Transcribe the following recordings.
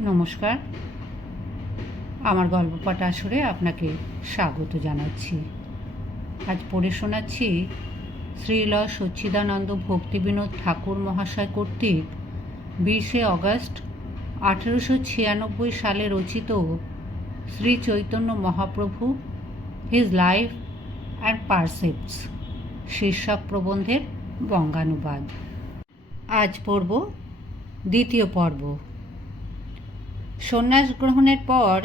নমস্কার। আমার গল্প পাঠ আসরে আপনাকে স্বাগত জানাচ্ছি। আজ পড়ে শোনাচ্ছি শ্রীল সচ্চিদানন্দ ভক্তিবিনোদ ঠাকুর মহাশয় কর্তৃক বিশে অগস্ট আঠেরোশো ছিয়ানব্বই সালে রচিত Shri Chaitanya Mahaprabhu, his life and precepts, শীর্ষক প্রবন্ধের বঙ্গানুবাদ। আজ পড়ব দ্বিতীয় পর্ব। সন্ন্যাস গ্রহণের পর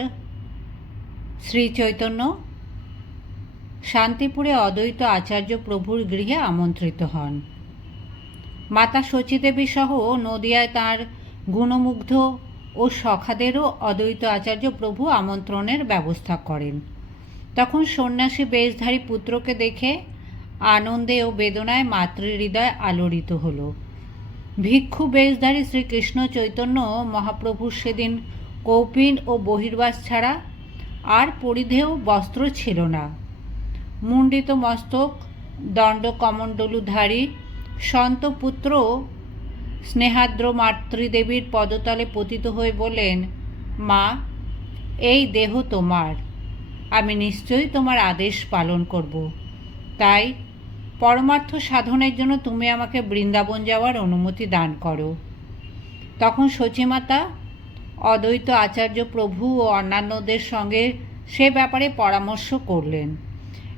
শ্রী চৈতন্য শান্তিপুরে অদ্বৈত আচার্য প্রভুর গৃহে আমন্ত্রিত হন। মাতা শচীদেবী সহ নদিয়ায় তাঁর গুণমুগ্ধ ও সখাদেরও অদ্বৈত আচার্য প্রভু আমন্ত্রণের ব্যবস্থা করেন। তখন সন্ন্যাসী বেশধারী পুত্রকে দেখে আনন্দে ও বেদনায় মাতৃহৃদয় আলোড়িত হলো। ভিক্ষু বেশধারী শ্রীকৃষ্ণ চৈতন্য মহাপ্রভুর সেদিন কৌপিন ও বহির্বাস ছাড়া আর পরিধেয় বস্ত্র ছিল না। মুণ্ডিত মস্তক, দণ্ড কমণ্ডলুধারী সন্তপুত্র স্নেহাদ্র মাতৃদেবীর পদতলে পতিত হয়ে বললেন, মা, এই দেহ তোমার। আমি নিশ্চয়ই তোমার আদেশ পালন করব। তাই পরমার্থ সাধনের জন্য তুমি আমাকে বৃন্দাবন যাওয়ার অনুমতি দান করো। তখন সচিমাতা অদ্বৈত আচার্য প্রভু ও অন্যান্যদের সঙ্গে সে ব্যাপারে পরামর্শ করলেন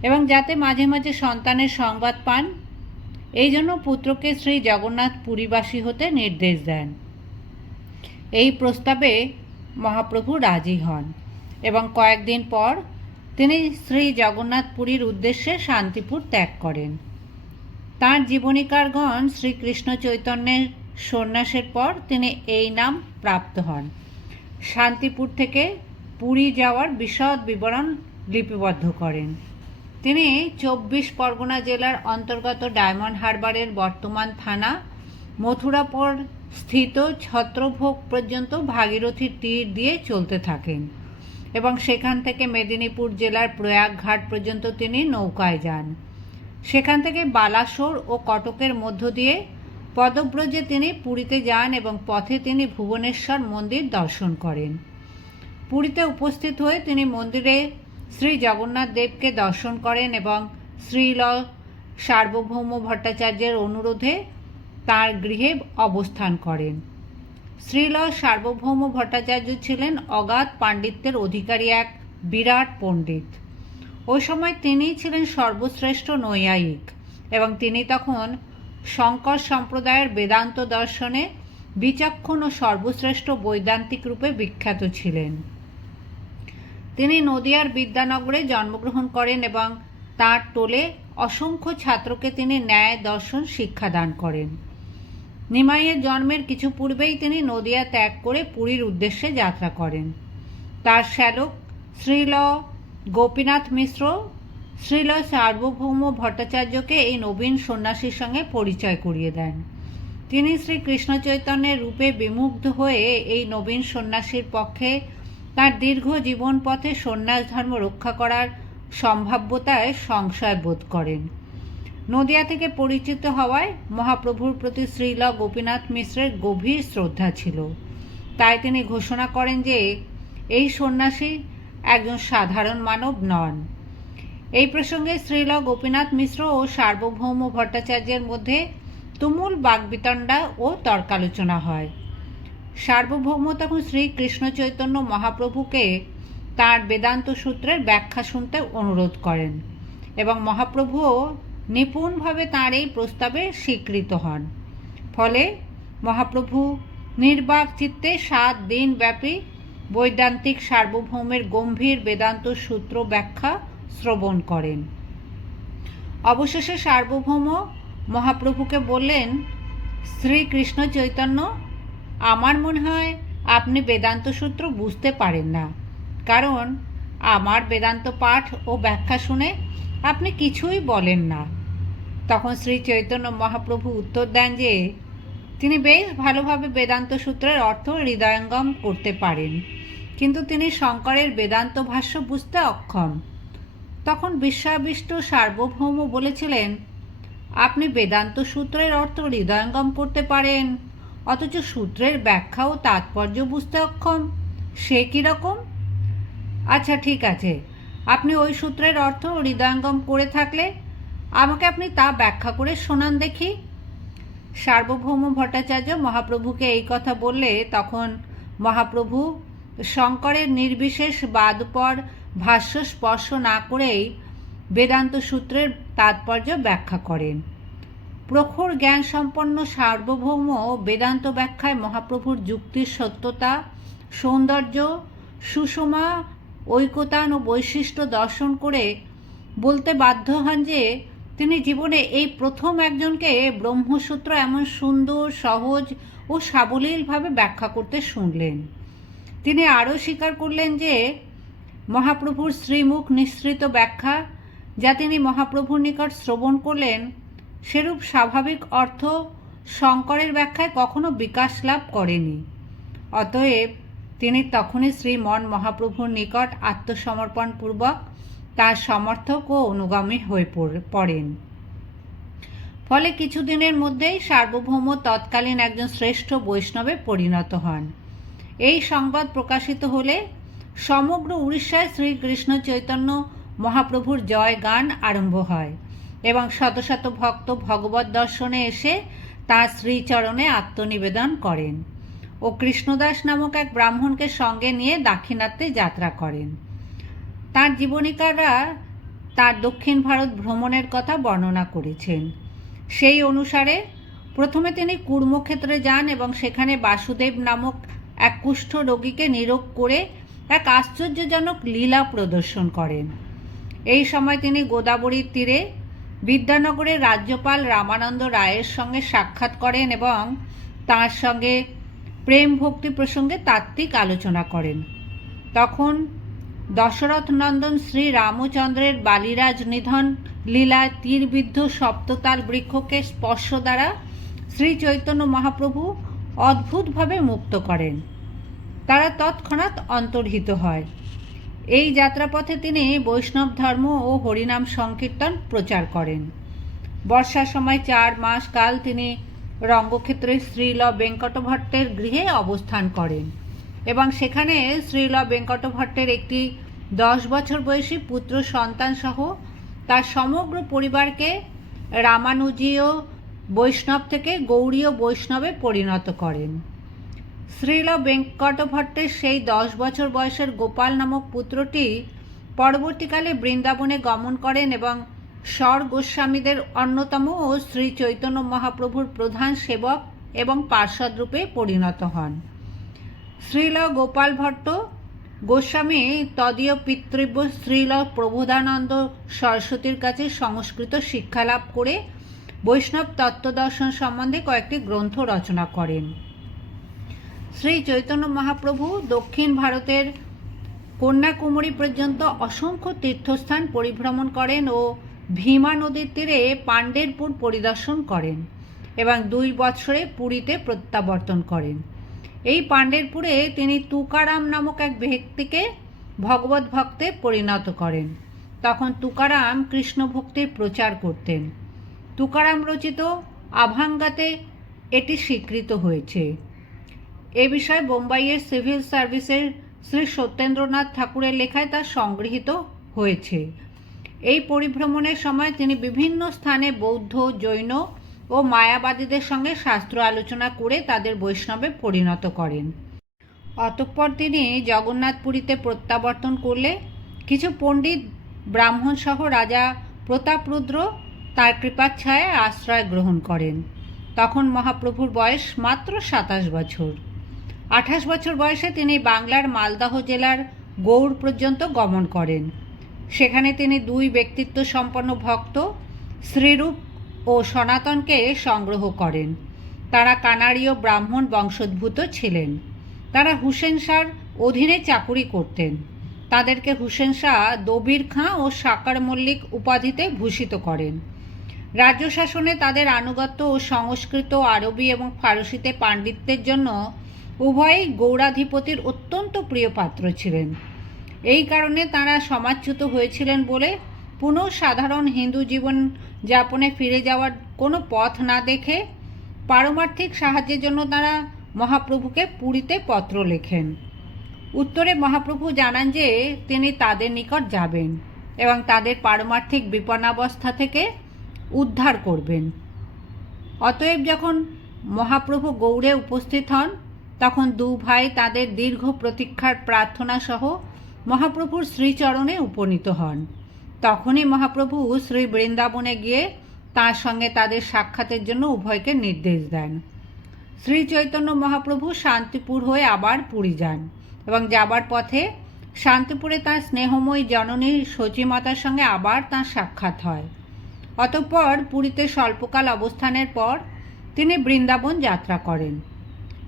এবং যাতে মাঝে মাঝে সন্তানের সংবাদ পান, এই জন্য পুত্রকে শ্রী জগন্নাথ পুরীবাসী হতে নির্দেশ দেন। এই প্রস্তাবে মহাপ্রভু রাজি হন এবং কয়েকদিন পর তিনি শ্রী জগন্নাথ পুরীর উদ্দেশ্যে শান্তিপুর ত্যাগ করেন। তাঁর জীবনীকারগণ শ্রীকৃষ্ণ চৈতন্যের সন্ন্যাসের পর তিনি এই নাম প্রাপ্ত হন। শান্তিপুর থেকে পুরী যাওয়ার বিশদ বিবরণ লিপিবদ্ধ করেন। তিনি চব্বিশ পরগনা জেলার অন্তর্গত ডায়মন্ড হারবারের বর্তমান থানা, মথুরাপুর স্থিত ছত্রভোগ পর্যন্ত ভাগীরথীর তীর দিয়ে চলতে থাকেন এবং সেখান থেকে মেদিনীপুর জেলার প্রয়াগঘাট পর্যন্ত তিনি নৌকায় যান। সেখান থেকে বালাসোর ও কটকের মধ্য দিয়ে পদব্রজে তিনি পুরীতে যান এবং পথে তিনি ভুবনেশ্বর মন্দির দর্শন করেন। পুরীতে উপস্থিত হয়ে তিনি মন্দিরে শ্রী জগন্নাথ দেবকে দর্শন করেন এবং শ্রীল সার্বভৌম ভট্টাচার্যের অনুরোধে তার গৃহে অবস্থান করেন। শ্রীল সার্বভৌম ভট্টাচার্য ছিলেন অগাধ পাণ্ডিত্যের অধিকারী এক বিরাট পণ্ডিত। ওই সময় তিনিই ছিলেন সর্বশ্রেষ্ঠ নৈয়ায়িক এবং তিনি তখন শঙ্কর সম্প্রদায়ের বেদান্ত দর্শনে বিচক্ষণ ও সর্বশ্রেষ্ঠ বৈদান্তিক রূপে বিখ্যাত ছিলেন। তিনি নদিয়ার বিদ্যানগরে জন্মগ্রহণ করেন এবং তাঁর টোলে অসংখ্য ছাত্রকে তিনি ন্যায়, দর্শন শিক্ষাদান করেন। নিমাইয়ের জন্মের কিছু পূর্বেই তিনি নদিয়া ত্যাগ করে পুরীর উদ্দেশ্যে যাত্রা করেন। তার শ্যালক শ্রীল গোপীনাথ মিশ্র শ্রীল সার্বভৌম ভট্টাচার্যকে এই নবীন সন্ন্যাসীর সঙ্গে পরিচয় করিয়ে দেন। তিনি শ্রী কৃষ্ণ চৈতন্যের রূপে বিমুগ্ধ হয়ে এই নবীন সন্ন্যাসীর পক্ষে তার দীর্ঘ জীবন পথে সন্ন্যাস ধর্ম রক্ষা করার সম্ভাব্যতায় সংশয় বোধ করেন। নদিয়া থেকে পরিচিত হওয়ায় মহাপ্রভুর প্রতি শ্রীল গোপীনাথ মিশ্রের গভীর শ্রদ্ধা ছিল। তাই তিনি ঘোষণা করেন যে, এই সন্ন্যাসী একজন সাধারণ মানব নন। এই প্রসঙ্গে শ্রীল গোপীনাথ মিশ্র ও সার্বভৌম ভট্টাচার্যের মধ্যে তুমুল বাগবিতণ্ডা ও তর্কালোচনা হয়। সার্বভৌম তখন শ্রী কৃষ্ণ চৈতন্য মহাপ্রভুকে তার বেদান্ত সূত্রের ব্যাখ্যা শুনতে অনুরোধ করেন এবং মহাপ্রভুও নিপুণভাবে তাঁর এই প্রস্তাবে স্বীকৃত হন। ফলে মহাপ্রভু নির্বাক চিত্তে সাত দিন ব্যাপী বৈদান্তিক সার্বভৌমের গম্ভীর বেদান্ত সূত্র ব্যাখ্যা শ্রবণ করেন। অবশেষে সার্বভৌম মহাপ্রভুকে বললেন, শ্রীকৃষ্ণ চৈতন্য, আমার মনে হয় আপনি বেদান্ত সূত্র বুঝতে পারেন না। কারণ আমার বেদান্ত পাঠ ও ব্যাখ্যা শুনে আপনি কিছুই বলেন না। তখন শ্রী চৈতন্য মহাপ্রভু উত্তর দেন যে, তিনি বেশ ভালোভাবে বেদান্ত সূত্রের অর্থ হৃদয়ঙ্গম করতে পারেন। কিন্তু তিনি শঙ্করের বেদান্ত ভাষ্য বুঝতে অক্ষম। তখন বিশ্বাবিষ্ট সার্বভৌম বলেছিলেন, আপনি বেদান্ত সূত্রের অর্থ হৃদয়ঙ্গম করতে পারেন, অথচ সূত্রের ব্যাখ্যা ও তাৎপর্য বুঝতে অক্ষম। সে কীরকম আচ্ছা ঠিক আছে। আপনি ওই সূত্রের অর্থ হৃদয়ঙ্গম করে থাকলে আমাকে আপনি তা ব্যাখ্যা করে শোনান দেখি। সার্বভৌম ভট্টাচার্য মহাপ্রভুকে এই কথা বললে তখন মহাপ্রভু শঙ্করের নির্বিশেষ বাদপর ভাষ্য স্পর্শ না করেই বেদান্ত সূত্রের তাৎপর্য ব্যাখ্যা করেন। প্রখর জ্ঞান সম্পন্ন সার্বভৌম বেদান্ত ব্যাখ্যায় মহাপ্রভুর যুক্তির সত্যতা, সৌন্দর্য, সুষমা, ঐকতান ও বৈশিষ্ট্য দর্শন করে বলতে বাধ্য হন যে তিনি জীবনে এই প্রথম একজনকে ব্রহ্মসূত্র এমন সুন্দর, সহজ ও সাবলীলভাবে ব্যাখ্যা করতে শুনলেন। তিনি আরও স্বীকার করলেন যে মহাপ্রভুর শ্রীমুখ নিঃসৃত ব্যাখ্যা যা তিনি মহাপ্রভুর নিকট শ্রবণ করলেন, সেরূপ স্বাভাবিক অর্থ শঙ্করের ব্যাখ্যায় কখনো বিকাশ লাভ করেনি। অতএব তিনি তখনই শ্রীমন মহাপ্রভুর নিকট আত্মসমর্পণপূর্বক তার সমর্থক ও অনুগামী হয়ে পড়েন। ফলে কিছুদিনের মধ্যেই সার্বভৌম তৎকালীন একজন শ্রেষ্ঠ বৈষ্ণবে পরিণত হন। এই সংবাদ প্রকাশিত হলে সমগ্র উড়িষ্যায় শ্রীকৃষ্ণ চৈতন্য মহাপ্রভুর জয় গান আরম্ভ হয় এবং শত শত ভক্ত ভগবত দর্শনে এসে তাঁর শ্রীচরণে আত্মনিবেদন করেন ও কৃষ্ণদাস নামক এক ব্রাহ্মণকে সঙ্গে নিয়ে দাক্ষিণাত্যে যাত্রা করেন। তার জীবনীকাররা তার দক্ষিণ ভারত ভ্রমণের কথা বর্ণনা করেছেন। সেই অনুসারে প্রথমে তিনি কুর্মক্ষেত্রে যান এবং সেখানে বাসুদেব নামক এক কুষ্ঠ রোগীকে নিরোগ করে এক আশ্চর্যজনক লীলা প্রদর্শন করেন। এই সময় তিনি গোদাবরীর তীরে বিদ্যানগরের রাজ্যপাল রামানন্দ রায়ের সঙ্গে সাক্ষাৎ করেন এবং তার সঙ্গে প্রেম ভক্তি প্রসঙ্গে তাত্ত্বিক আলোচনা করেন। তখন দশরথ নন্দন শ্রী রামচন্দ্রের বালিরাজ নিধন লীলায় তীরবিদ্ধ সপ্ততাল বৃক্ষকে স্পর্শ দ্বারা শ্রী চৈতন্য মহাপ্রভু অদ্ভুতভাবে মুক্ত করেন। তারা তৎক্ষণাৎ অন্তর্হিত হয়। এই যাত্রাপথে তিনি বৈষ্ণব ধর্ম ও হরিনাম সংকীর্তন প্রচার করেন। বর্ষার সময় চার মাস কাল তিনি রঙ্গক্ষেত্রে শ্রীল ভট্টের গৃহে অবস্থান করেন এবং সেখানে শ্রীল ভট্টের একটি দশ বছর বয়সী পুত্র সন্তান সহ তার সমগ্র পরিবারকে রামানুজীয় বৈষ্ণব থেকে গৌড়ীয় বৈষ্ণবে পরিণত করেন। শ্রীল ভট্টের সেই দশ বছর বয়সের গোপাল নামক পুত্রটি পরবর্তীকালে বৃন্দাবনে গমন করেন এবং স্বর গোস্বামীদের অন্যতম ও শ্রী চৈতন্য মহাপ্রভুর প্রধান সেবক এবং পার্ষদ রূপে পরিণত হন। শ্রীল গোপাল ভট্ট গোস্বামী তদীয় পিতৃব্য শ্রীল প্রবোধানন্দ সরস্বতীর কাছে সংস্কৃত শিক্ষালাভ করে বৈষ্ণব তত্ত্বদর্শন সম্বন্ধে কয়েকটি গ্রন্থ রচনা করেন। শ্রী চৈতন্য মহাপ্রভু দক্ষিণ ভারতের কন্যাকুমারী পর্যন্ত অসংখ্য তীর্থস্থান পরিভ্রমণ করেন ও ভীমা নদীর তীরে পাণ্ডেরপুর পরিদর্শন করেন এবং দুই বছরে পুরীতে প্রত্যাবর্তন করেন। এই পাণ্ডেরপুরে তিনি তুকারাম নামক এক ব্যক্তিকে ভগবত ভক্তে পরিণত করেন। তখন তুকারাম কৃষ্ণ ভক্তির প্রচার করতেন। তুকারাম রচিত আভাঙ্গাতে এটি স্বীকৃত হয়েছে। এ বিষয়ে বোম্বাইয়ের সিভিল সার্ভিসের শ্রী সত্যেন্দ্রনাথ ঠাকুরের লেখায় তা সংগৃহীত হয়েছে। এই পরিভ্রমণের সময় তিনি বিভিন্ন স্থানে বৌদ্ধ, জৈন ও মায়াবাদীদের সঙ্গে শাস্ত্র আলোচনা করে তাদের বৈষ্ণবে পরিণত করেন। অতঃপর তিনি জগন্নাথপুরীতে প্রত্যাবর্তন করলে কিছু পণ্ডিত ব্রাহ্মণ সহ রাজা প্রতাপরুদ্র তার কৃপাচ্ছায় আশ্রয় গ্রহণ করেন। তখন মহাপ্রভুর বয়স মাত্র সাতাশ বছর। আঠাশ বছর বয়সে তিনি বাংলার মালদাহ জেলার গৌড় পর্যন্ত গমন করেন। সেখানে তিনি দুই ব্যক্তিত্ব সম্পন্ন ভক্ত, শ্রীরূপ ও সনাতনকে সংগ্রহ করেন। তারা কানাড়ীয় ব্রাহ্মণ বংশোদ্ভূত ছিলেন। তারা হুসেন শাহর অধীনে চাকুরি করতেন। তাদেরকে হুসেন শাহ দবির খাঁ ও সাকার মল্লিক উপাধিতে ভূষিত করেন। রাজ্য শাসনে তাদের আনুগত্য ও সংস্কৃত, আরবি এবং ফারসিতে পাণ্ডিত্যের জন্য উভয়ই গৌরাধিপতির অত্যন্ত প্রিয় পাত্র ছিলেন। এই কারণে তারা সমাজচ্যুত হয়েছিলেন বলে পুনঃ সাধারণ হিন্দু জীবন যাপনে ফিরে যাওয়ার কোনো পথ না দেখে পারমার্থিক সাহায্যের জন্য তারা মহাপ্রভুকে পুরীতে পত্র লেখেন। উত্তরে মহাপ্রভু জানান যে তিনি তাদের নিকট যাবেন এবং তাদের পারমার্থিক বিপন্নাবস্থা থেকে উদ্ধার করবেন। অতএব যখন মহাপ্রভু গৌড়ে উপস্থিত হন তখন দু ভাই তাদের দীর্ঘ প্রতীক্ষার প্রার্থনা সহ মহাপ্রভুর শ্রীচরণে উপনীত হন। তখনই মহাপ্রভু শ্রী বৃন্দাবনে গিয়ে তার সঙ্গে তাদের সাক্ষাতের জন্য উভয়কে নির্দেশ দেন। শ্রী চৈতন্য মহাপ্রভু শান্তিপুর হয়ে আবার পুরী যান এবং যাবার পথে শান্তিপুরে তার স্নেহময়ী জননী সচিমাতার সঙ্গে আবার তার সাক্ষাৎ হয়। অতঃপর পুরীতে স্বল্পকাল অবস্থানের পর তিনি বৃন্দাবন যাত্রা করেন।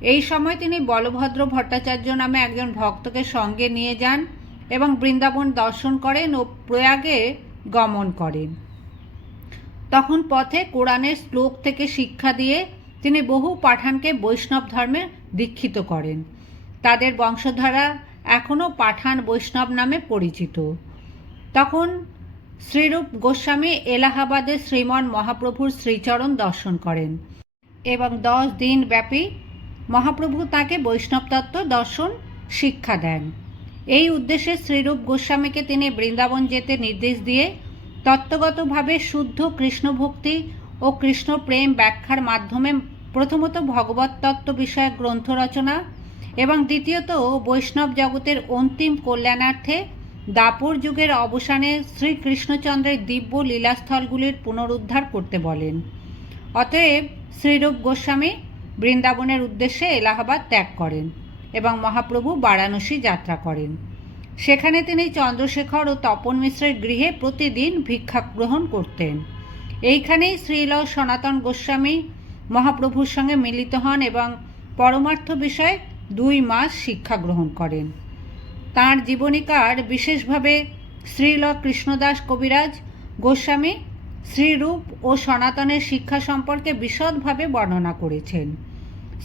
এই সময় তিনি বলভদ্র ভট্টাচার্য নামে একজন ভক্তকে সঙ্গে নিয়ে যান এবং বৃন্দাবন দর্শন করেন ও প্রয়াগে গমন করেন। তখন পথে কোরআনের শ্লোক থেকে শিক্ষা দিয়ে তিনি বহু পাঠানকে বৈষ্ণব ধর্মে দীক্ষিত করেন। তাদের বংশধারা এখনও পাঠান বৈষ্ণব নামে পরিচিত। তখন শ্রীরূপ গোস্বামী এলাহাবাদে শ্রীমন মহাপ্রভুর শ্রীচরণ দর্শন করেন এবং দশ দিন ব্যাপী মহাপ্রভু তাকে বৈষ্ণব তত্ত্ব, দর্শন, শিক্ষা দেন। এই উদ্দেশ্যে শ্রীরূপ গোস্বামীকে তিনি বৃন্দাবন যেতে নির্দেশ দিয়ে তত্ত্বগতভাবে শুদ্ধ কৃষ্ণভক্তি ও কৃষ্ণ প্রেম ব্যাখ্যার মাধ্যমে প্রথমত ভগবত তত্ত্ব বিষয়ক গ্রন্থ রচনা এবং দ্বিতীয়ত বৈষ্ণব জগতের অন্তিম কল্যাণার্থে দাপর যুগের অবসানে শ্রীকৃষ্ণচন্দ্রের দিব্য লীলাস্থলগুলির পুনরুদ্ধার করতে বলেন। অতএব শ্রীরূপ গোস্বামী বৃন্দাবনের উদ্দেশ্যে এলাহাবাদ ত্যাগ করেন এবং মহাপ্রভু বারাণসী যাত্রা করেন। সেখানে তিনি চন্দ্রশেখর ও তপন মিশ্রের গৃহে প্রতিদিন ভিক্ষা গ্রহণ করতেন। এইখানেই শ্রীল সনাতন গোস্বামী মহাপ্রভুর সঙ্গে মিলিত হন এবং পরমার্থ বিষয়ে দুই মাস শিক্ষা গ্রহণ করেন। তাঁর জীবনীকার বিশেষভাবে শ্রীল কৃষ্ণদাস কবিরাজ গোস্বামী শ্রীরূপ ও সনাতনের শিক্ষা সম্পর্কে বিশদভাবে বর্ণনা করেছেন।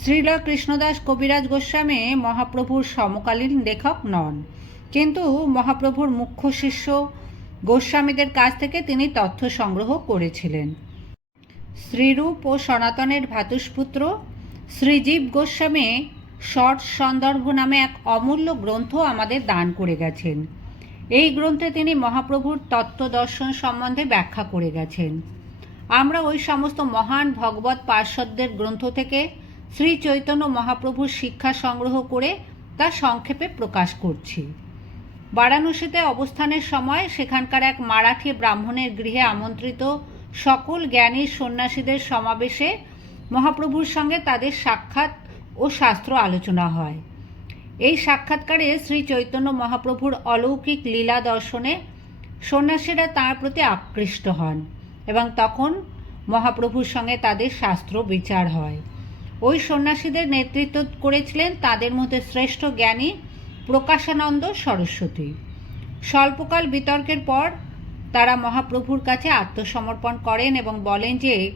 শ্রীল কৃষ্ণদাস কবিরাজ গোস্বামী মহাপ্রভুর সমকালীন লেখক নন। কিন্তু মহাপ্রভুর মুখ্য শিষ্য গোস্বামীদের কাছ থেকে তিনি তথ্য সংগ্রহ করেছিলেন। শ্রীরূপ ও সনাতনের ভ্রাতুষ্পুত্র শ্রীজীব গোস্বামী শট সন্দর্ভ নামে এক অমূল্য গ্রন্থ আমাদের দান করে গেছেন। এই গ্রন্থে তিনি মহাপ্রভুর তত্ত্ব দর্শন সম্বন্ধে ব্যাখ্যা করে গেছেন। আমরা ওই সমস্ত মহান ভগবত পার্শ্বদের গ্রন্থ থেকে শ্রী চৈতন্য মহাপ্রভুর শিক্ষা সংগ্রহ করে তা সংক্ষেপে প্রকাশ করছি। বারাণসীতে অবস্থানের সময় সেখানকার এক মারাঠি ব্রাহ্মণের গৃহে আমন্ত্রিত সকল জ্ঞানী সন্ন্যাসীদের সমাবেশে মহাপ্রভুর সঙ্গে তাদের সাক্ষাৎ ও শাস্ত্র আলোচনা হয়। সাক্ষাৎকারে শ্রী চৈতন্য মহাপ্রভুর অলৌকিক লীলা দর্শনে সন্ন্যাসীরা তাঁর প্রতি আকৃষ্ট হন এবং তখন মহাপ্রভুর সঙ্গে তাদের শাস্ত্র বিচার হয়। ওই সন্ন্যাসীদের নেতৃত্ব করেছিলেন তাদের মধ্যে শ্রেষ্ঠ জ্ঞানী প্রকাশানন্দ সরস্বতী। স্বল্পকাল বিতর্কের পর তারা মহাপ্রভুর কাছে আত্মসমর্পণ করেন এবং বলেন যে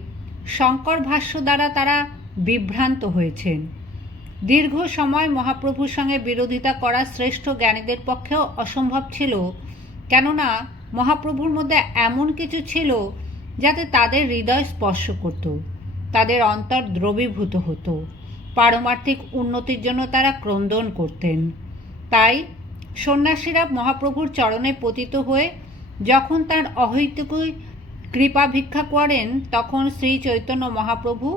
শঙ্কর ভাষ্য দ্বারা তারা বিভ্রান্ত হয়েছেন। দীর্ঘ সময় মহাপ্রভুর সঙ্গে বিরোধিতা করা শ্রেষ্ঠ জ্ঞানীদের পক্ষেও অসম্ভব ছিল। কেননা, মহাপ্রভুর মধ্যে এমন কিছু ছিল যাতে তাদের হৃদয় স্পর্শ করত, তাদের অন্তর দ্রবীভূত হতো, পারমার্থিক উন্নতির জন্য তারা ক্রন্দন করতেন। তাই সন্ন্যাসীরা মহাপ্রভুর চরণে পতিত হয়ে যখন তার অহৈতুকই কৃপা ভিক্ষা করেন, তখন শ্রী চৈতন্য মহাপ্রভু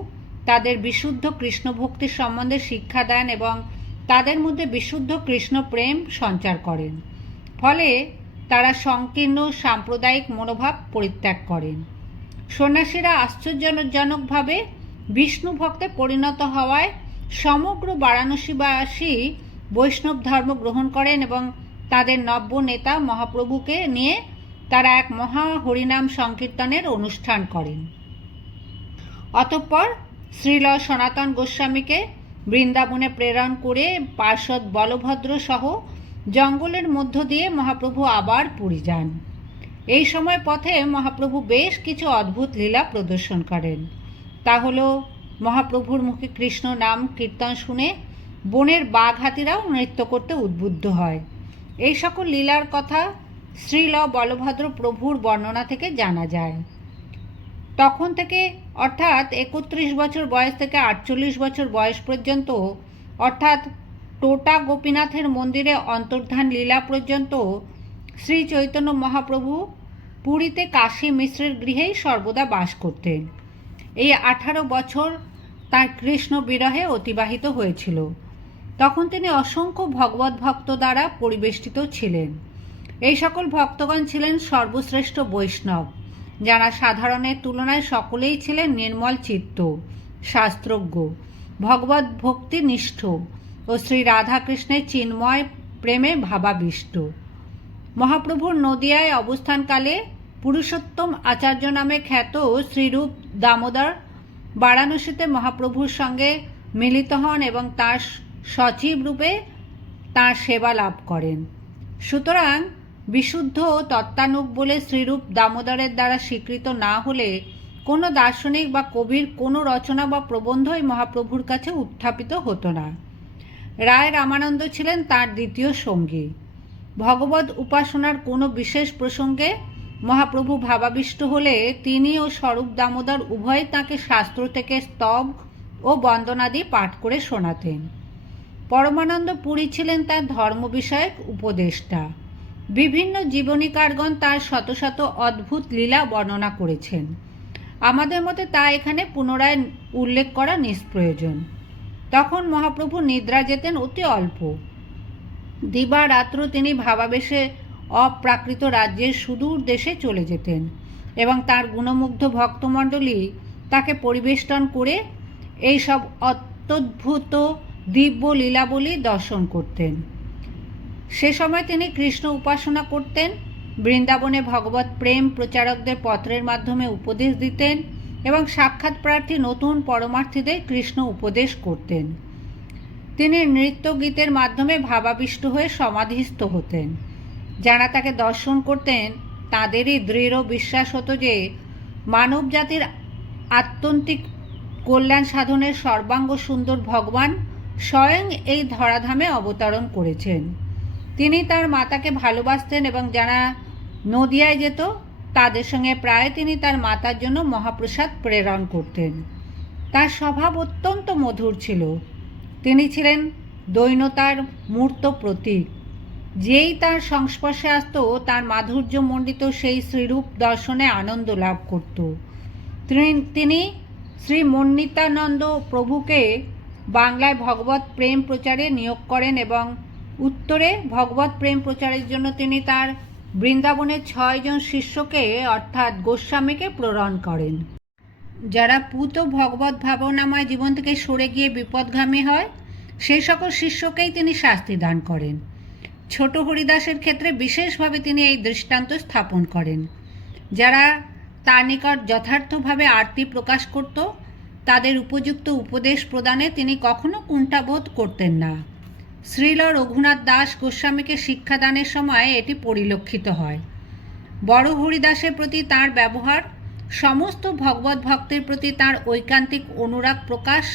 তাদের বিশুদ্ধ কৃষ্ণ ভক্তির সম্বন্ধে শিক্ষা দেন এবং তাদের মধ্যে বিশুদ্ধ কৃষ্ণ প্রেম সঞ্চার করেন। ফলে তারা সংকীর্ণ, সাম্প্রদায়িক মনোভাব পরিত্যাগ করেন। সন্ন্যাসীরা আশ্চর্যজনকভাবে বিষ্ণু ভক্তে পরিণত হওয়ায় সমগ্র বারাণসীবাসী বৈষ্ণব ধর্ম গ্রহণ করেন এবং তাদের নব্য নেতা মহাপ্রভুকে নিয়ে তারা এক মহা হরিনাম সংকীর্তনের অনুষ্ঠান করেন। অতঃপর শ্রীল সনাতন গোস্বামীকে বৃন্দাবনে প্রেরণ করে পার্শ্বদ বলভদ্র সহ জঙ্গলের মধ্য দিয়ে মহাপ্রভু আবার পুরী যান। এই সময় পথে মহাপ্রভু বেশ কিছু অদ্ভুত লীলা প্রদর্শন করেন। তা হল, মহাপ্রভুর মুখে কৃষ্ণ নাম কীর্তন শুনে বনের বাঘ হাতিরাও নৃত্য করতে উদ্বুদ্ধ হয়। এই সকল লীলার কথা শ্রীল বলভদ্র প্রভুর বর্ণনা থেকে জানা যায়। তখন থেকে অর্থাৎ একত্রিশ বছর বয়স থেকে আটচল্লিশ বছর বয়স পর্যন্ত, অর্থাৎ টোটা গোপীনাথের মন্দিরে অন্তর্ধান লীলা পর্যন্ত শ্রী চৈতন্য মহাপ্রভু পুরীতে কাশী মিশ্রের গৃহেই সর্বদা বাস করতেন। এই আঠারো বছর তার কৃষ্ণ বিরহে অতিবাহিত হয়েছিল। তখন তিনি অসংখ্য ভগবত ভক্ত দ্বারা পরিবেষ্টিত ছিলেন। এই সকল ভক্তগণ ছিলেন সর্বশ্রেষ্ঠ বৈষ্ণব। যারা সাধারণের তুলনায় সকলেই ছিলেন নির্মল চিত্ত, শাস্ত্রজ্ঞ, ভগবত ভক্তি নিষ্ঠ ও শ্রী রাধাকৃষ্ণের চিন্ময় প্রেমে ভাবাবিষ্ট। মহাপ্রভুর নদিয়ায় অবস্থানকালে পুরুষোত্তম আচার্য নামে খ্যাত শ্রীরূপ দামোদর বারাণসীতে মহাপ্রভুর সঙ্গে মিলিত হন এবং তার সচিব রূপে তাঁর সেবা লাভ করেন। সুতরাং বিশুদ্ধ ও তত্ত্বানুগ বলে শ্রীরূপ দামোদরের দ্বারা স্বীকৃত না হলে কোনো দার্শনিক বা কবির কোনো রচনা বা প্রবন্ধই মহাপ্রভুর কাছে উত্থাপিত হতো না। রায় রামানন্দ ছিলেন তার দ্বিতীয় সঙ্গী। ভগবত উপাসনার কোনো বিশেষ প্রসঙ্গে মহাপ্রভু ভাবাবিষ্ট হলে তিনি ও স্বরূপ দামোদর উভয় তাকে শাস্ত্র থেকে স্তব ও বন্দনাদি পাঠ করে শোনাতেন। পরমানন্দ পুরী ছিলেন তার ধর্ম বিষয়ক উপদেষ্টা। বিভিন্ন জীবনীকারগণ তার শত শত অদ্ভুত লীলা বর্ণনা করেছেন। আমাদের মতে তা এখানে পুনরায় উল্লেখ করা নিষ্প্রয়োজন। তখন মহাপ্রভু নিদ্রা যেতেন অতি অল্প। দিবা রাত্র তিনি ভাবাবেশে অপ্রাকৃত রাজ্যের সুদূর দেশে চলে যেতেন এবং তার গুণমুগ্ধ ভক্তমণ্ডলী তাকে পরিবেষ্টন করে এই সব অত্যদ্ভুত দিব্য লীলাবলী দর্শন করতেন। সে সময় তিনি কৃষ্ণ উপাসনা করতেন, বৃন্দাবনে ভগবত প্রেম প্রচারকদের পত্রের মাধ্যমে উপদেশ দিতেন এবং সাক্ষাৎ প্রার্থী নতুন পরমার্থীদের কৃষ্ণ উপদেশ করতেন। তিনি নৃত্য গীতের মাধ্যমে ভাবাবিষ্ট হয়ে সমাধিস্থ হতেন। যারা তাকে দর্শন করতেন, তাদেরই দৃঢ় বিশ্বাস হতো যে মানব জাতির আত্যন্তিক কল্যাণ সাধনের সর্বাঙ্গ সুন্দর ভগবান স্বয়ং এই ধরাধামে অবতরণ করেছেন। তিনি তার মাতাকে ভালোবাসতেন এবং যারা নদিয়ায় যেত, তাদের সঙ্গে প্রায় তিনি তার মাতার জন্য মহাপ্রসাদ প্রেরণ করতেন। তার স্বভাব অত্যন্ত মধুর ছিল। তিনি ছিলেন দৈনতার মূর্ত প্রতীক। যেই তার সংস্পর্শে আসতো, তার মাধুর্যমণ্ডিত সেই শ্রীরূপ দর্শনে আনন্দ লাভ করত। তিনি- তিনি শ্রী মন্নিতানন্দ প্রভুকে বাংলায় ভগবত প্রেম প্রচারে নিয়োগ করেন এবং উত্তরে ভগবত প্রেম প্রচারের জন্য তিনি তার বৃন্দাবনের ছয়জন শিষ্যকে, অর্থাৎ গোস্বামীকে প্রেরণ করেন। যারা পুত ভগবত ভাবনাময় জীবন থেকে সরে গিয়ে বিপদগামী হয়, সেই সকল শিষ্যকেই তিনি শাস্তি দান করেন। ছোট হরিদাসের ক্ষেত্রে বিশেষভাবে তিনি এই দৃষ্টান্ত স্থাপন করেন। যারা তার নিকট যথার্থভাবে আরতি প্রকাশ করত, তাদের উপযুক্ত উপদেশ প্রদানে তিনি কখনো কুণ্ঠাবোধ করতেন না। শ্রীল রঘুনাথ দাস গোস্বামীকে শিক্ষাদানের সময় এটি পরিলক্ষিত হয়। বড় হরিদাসের প্রতি তার ব্যবহার, সমস্ত ভগবত ভক্তের প্রতি তার ঐকান্তিক অনুরাগ প্রকাশ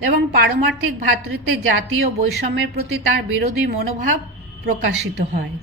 এবং পারমার্থিক ভ্রাতৃত্বে জাতীয় বৈষম্যের প্রতি তার বিরোধী মনোভাব প্রকাশিত হয়।